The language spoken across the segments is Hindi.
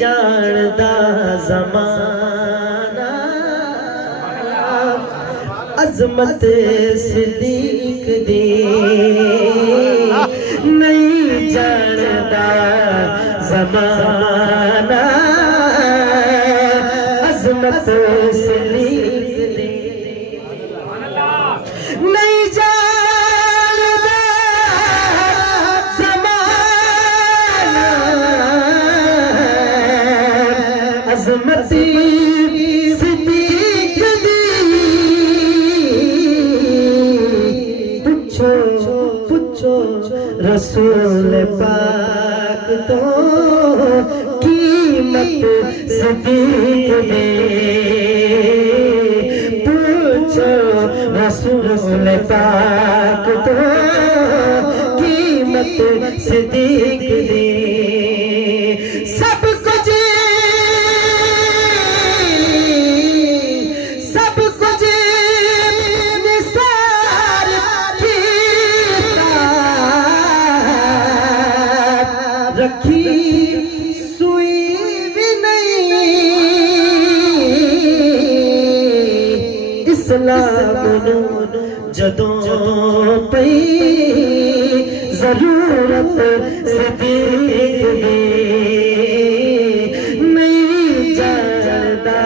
जानदा ज़माना अज़मत सिद्दीक़ दी नहीं जानदा ज़माना अज़मत सिद्दीक़ दी नहीं जानदा ज़माना अज़मत सिद्दीक़ दी पूछो रसूल पाक तो कीमत सिद्दीक़ में पूछो रसूल पाक तो कीमत सिद्दीक़ दी सब कुछ निसार रखी सुई भी नहीं इस्लाम नूं जदों पई ज़रूरत सिद्दीक़ दी नहीं जानदा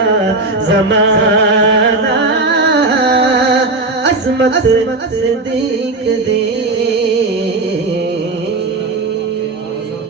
ज़माना अज़मत सिद्दीक़ दी